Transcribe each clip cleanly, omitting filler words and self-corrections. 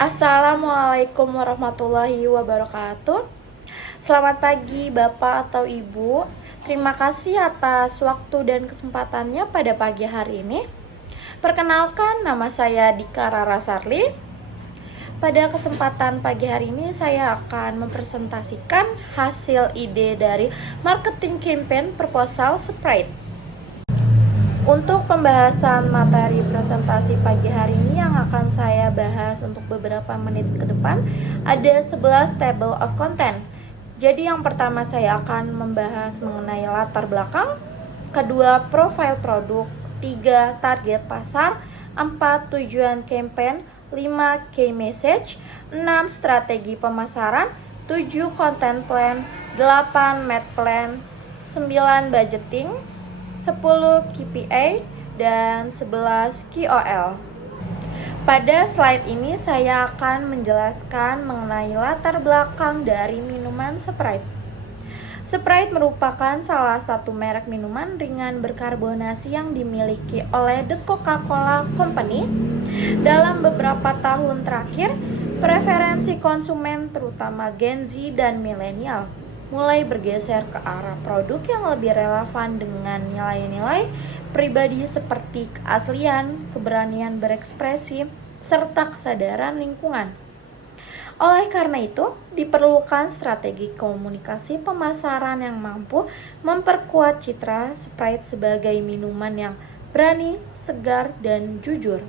Assalamualaikum warahmatullahi wabarakatuh. Selamat pagi Bapak atau Ibu. Terima kasih atas waktu dan kesempatannya pada pagi hari ini. Perkenalkan, nama saya Dika Rara Sarli. Pada kesempatan pagi hari ini saya akan mempresentasikan hasil ide dari marketing campaign proposal Sprite. Untuk pembahasan materi presentasi pagi hari ini yang akan saya bahas untuk beberapa menit ke depan, ada 11 table of content. Jadi yang pertama saya akan membahas mengenai latar belakang, kedua profil produk, 3 target pasar, 4 tujuan campaign, 5 key message, 6 strategi pemasaran, 7 content plan, 8 map plan, 9 budgeting, 10 KPI, dan 11 KOL. Pada slide ini saya akan menjelaskan mengenai latar belakang dari minuman Sprite. Sprite merupakan salah satu merek minuman ringan berkarbonasi yang dimiliki oleh The Coca-Cola Company. Dalam beberapa tahun terakhir, preferensi konsumen terutama Gen Z dan milenial mulai bergeser ke arah produk yang lebih relevan dengan nilai-nilai pribadi seperti keaslian, keberanian berekspresi, serta kesadaran lingkungan. Oleh karena itu, diperlukan strategi komunikasi pemasaran yang mampu memperkuat citra Sprite sebagai minuman yang berani, segar, dan jujur.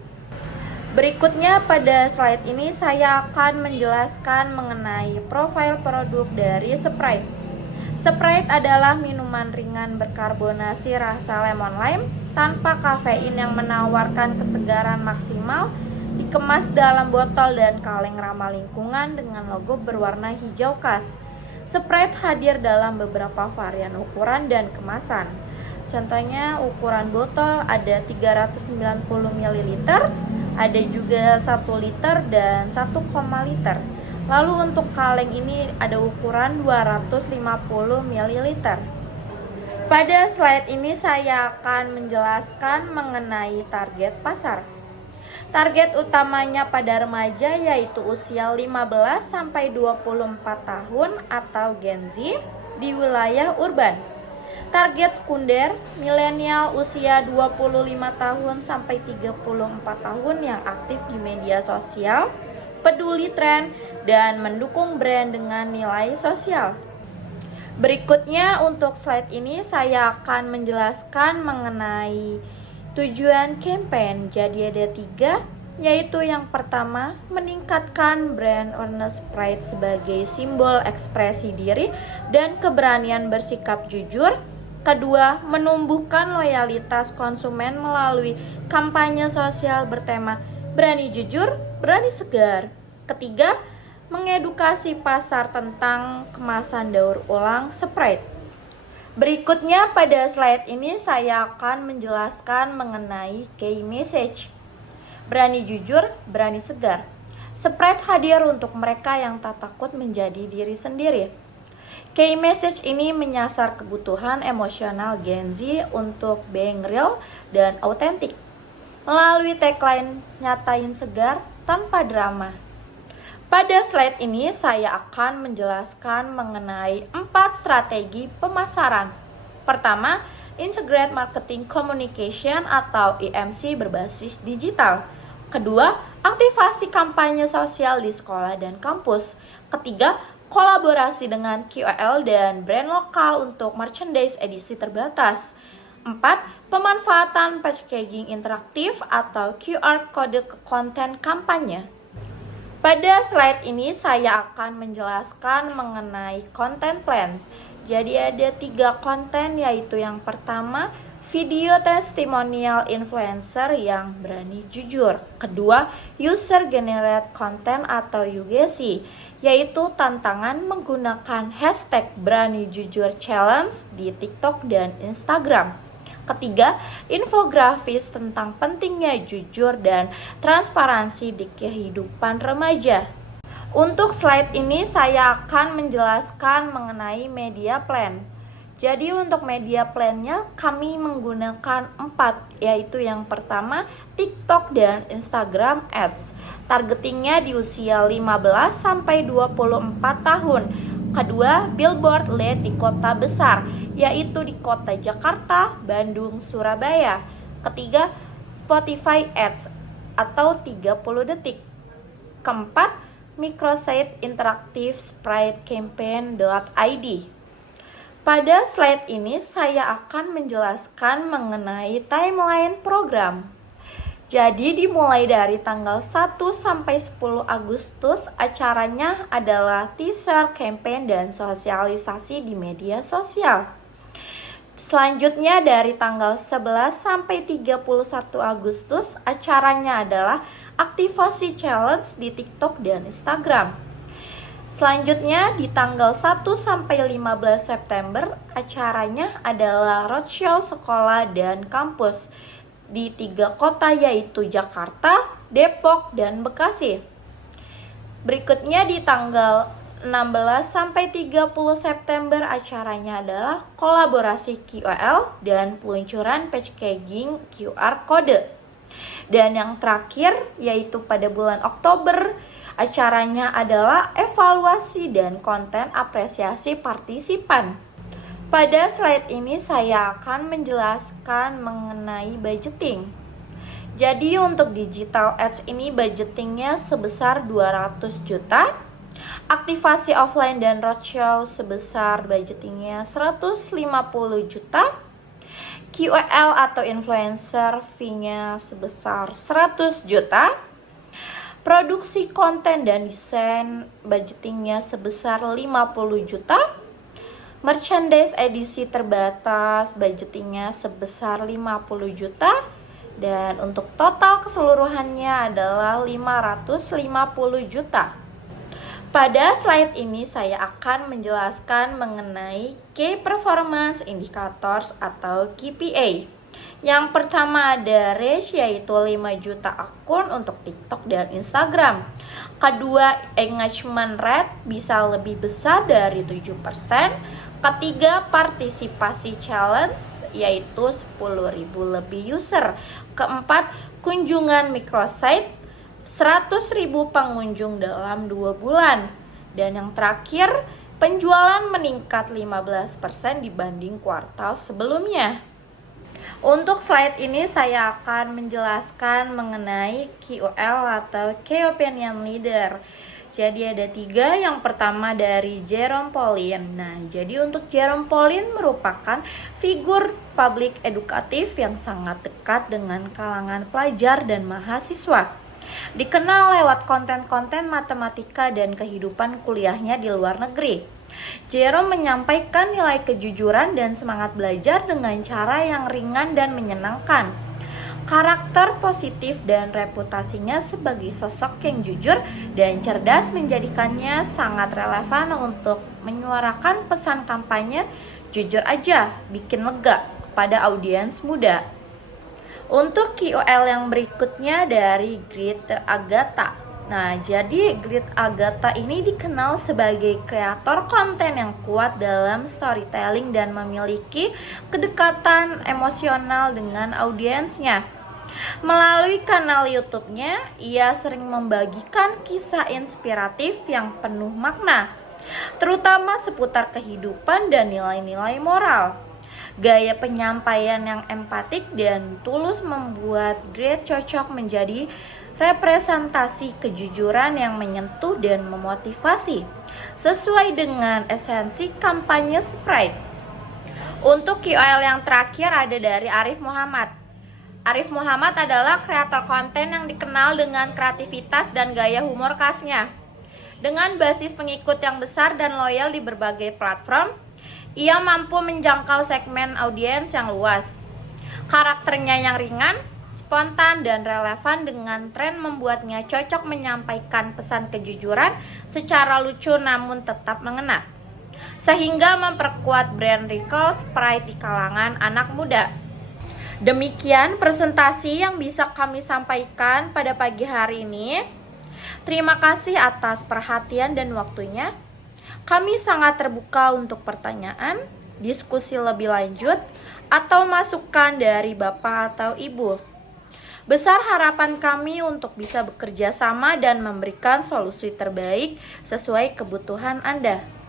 Berikutnya pada slide ini saya akan menjelaskan mengenai profil produk dari Sprite. Sprite adalah minuman ringan berkarbonasi rasa lemon lime tanpa kafein yang menawarkan kesegaran maksimal, dikemas dalam botol dan kaleng ramah lingkungan dengan logo berwarna hijau khas. Sprite hadir dalam beberapa varian ukuran dan kemasan. Contohnya ukuran botol ada 390 ml, ada juga 1 liter dan 1,5 liter. Lalu untuk kaleng ini ada ukuran 250 ml. Pada slide ini saya akan menjelaskan mengenai target pasar. Target utamanya pada remaja yaitu usia 15 sampai 24 tahun atau Gen Z di wilayah urban. Target sekunder, milenial usia 25 tahun sampai 34 tahun yang aktif di media sosial, peduli tren, dan mendukung brand dengan nilai sosial. Berikutnya untuk slide ini saya akan menjelaskan mengenai tujuan campaign. Jadi ada 3, yaitu yang pertama, meningkatkan brand awareness Sprite sebagai simbol ekspresi diri dan keberanian bersikap jujur. Kedua, menumbuhkan loyalitas konsumen melalui kampanye sosial bertema berani jujur, berani segar. Ketiga, mengedukasi pasar tentang kemasan daur ulang Sprite. Berikutnya pada slide ini saya akan menjelaskan mengenai key message. Berani jujur, berani segar. Sprite hadir untuk mereka yang tak takut menjadi diri sendiri. Key message ini menyasar kebutuhan emosional Gen Z untuk being real dan autentik. Melalui tagline nyatain segar tanpa drama. Pada slide ini saya akan menjelaskan mengenai 4 strategi pemasaran. Pertama, Integrated Marketing Communication atau IMC berbasis digital. Kedua, aktivasi kampanye sosial di sekolah dan kampus. Ketiga, kolaborasi dengan KOL dan brand lokal untuk merchandise edisi terbatas. 4. Pemanfaatan packaging interaktif atau QR code konten kampanye. Pada slide ini saya akan menjelaskan mengenai content plan. Jadi ada 3 konten, yaitu yang pertama, video testimonial influencer yang berani jujur. Kedua, user generated content atau UGC, yaitu tantangan menggunakan hashtag berani jujur challenge di TikTok dan Instagram. Ketiga, infografis tentang pentingnya jujur dan transparansi di kehidupan remaja. Untuk slide ini saya akan menjelaskan mengenai media plan. Jadi untuk media plannya kami menggunakan 4, yaitu yang pertama TikTok dan Instagram Ads. Targetingnya di usia 15 sampai 24 tahun. Kedua, billboard lead di kota besar, yaitu di kota Jakarta, Bandung, Surabaya. Ketiga, Spotify Ads atau 30 detik. Keempat, microsite interaktif sprite campaign.id. Pada slide ini saya akan menjelaskan mengenai timeline program. Jadi dimulai dari tanggal 1 sampai 10 Agustus acaranya adalah teaser, campaign, dan sosialisasi di media sosial. Selanjutnya dari tanggal 11 sampai 31 Agustus acaranya adalah aktivasi challenge di TikTok dan Instagram. Selanjutnya di tanggal 1 sampai 15 September acaranya adalah roadshow sekolah dan kampus di 3 kota yaitu Jakarta, Depok, dan Bekasi. Berikutnya di tanggal 16 sampai 30 September acaranya adalah kolaborasi KOL dan peluncuran packaging QR code. Dan yang terakhir yaitu pada bulan Oktober acaranya adalah evaluasi dan konten apresiasi partisipan. Pada slide ini saya akan menjelaskan mengenai budgeting. Jadi untuk digital ads ini budgetingnya sebesar 200 juta. Aktivasi offline dan roadshow sebesar budgetingnya 150 juta. KOL atau influencer fee-nya sebesar 100 juta. Produksi konten dan desain budgetingnya sebesar 50 juta. Merchandise edisi terbatas budgetingnya sebesar 50 juta. Dan untuk total keseluruhannya adalah 550 juta. Pada slide ini saya akan menjelaskan mengenai Key Performance Indicators atau KPI. Yang pertama ada reach yaitu 5 juta akun untuk TikTok dan Instagram. Kedua, engagement rate bisa lebih besar dari 7%. Ketiga, partisipasi challenge yaitu 10.000 lebih user. Keempat, kunjungan microsite 100.000 pengunjung dalam 2 bulan. Dan yang terakhir, penjualan meningkat 15% dibanding kuartal sebelumnya. Untuk slide ini saya akan menjelaskan mengenai KOL atau Key Opinion Leader. Jadi ada 3, yang pertama dari Jerome Pauline. Nah, jadi untuk Jerome Pauline merupakan figur publik edukatif yang sangat dekat dengan kalangan pelajar dan mahasiswa. Dikenal lewat konten-konten matematika dan kehidupan kuliahnya di luar negeri. Jerome menyampaikan nilai kejujuran dan semangat belajar dengan cara yang ringan dan menyenangkan. Karakter positif dan reputasinya sebagai sosok yang jujur dan cerdas menjadikannya sangat relevan untuk menyuarakan pesan kampanye jujur aja, bikin lega kepada audiens muda. Untuk KOL yang berikutnya dari Grit Agatha. Nah, jadi Grit Agatha ini dikenal sebagai kreator konten yang kuat dalam storytelling dan memiliki kedekatan emosional dengan audiensnya. Melalui kanal YouTube-nya, ia sering membagikan kisah inspiratif yang penuh makna, terutama seputar kehidupan dan nilai-nilai moral. Gaya penyampaian yang empatik dan tulus membuat Grit cocok menjadi representasi kejujuran yang menyentuh dan memotivasi, sesuai dengan esensi kampanye Sprite. Untuk KOL yang terakhir ada dari Arif Muhammad. Arif Muhammad adalah kreator konten yang dikenal dengan kreativitas dan gaya humor khasnya. Dengan basis pengikut yang besar dan loyal di berbagai platform, ia mampu menjangkau segmen audiens yang luas. Karakternya yang ringan, spontan, dan relevan dengan tren membuatnya cocok menyampaikan pesan kejujuran secara lucu namun tetap mengena, sehingga memperkuat brand recall Sprite di kalangan anak muda. Demikian presentasi yang bisa kami sampaikan pada pagi hari ini. Terima kasih atas perhatian dan waktunya. Kami sangat terbuka untuk pertanyaan. diskusi lebih lanjut, atau masukan dari Bapak atau Ibu. Besar harapan kami untuk bisa bekerja sama dan memberikan solusi terbaik sesuai kebutuhan Anda.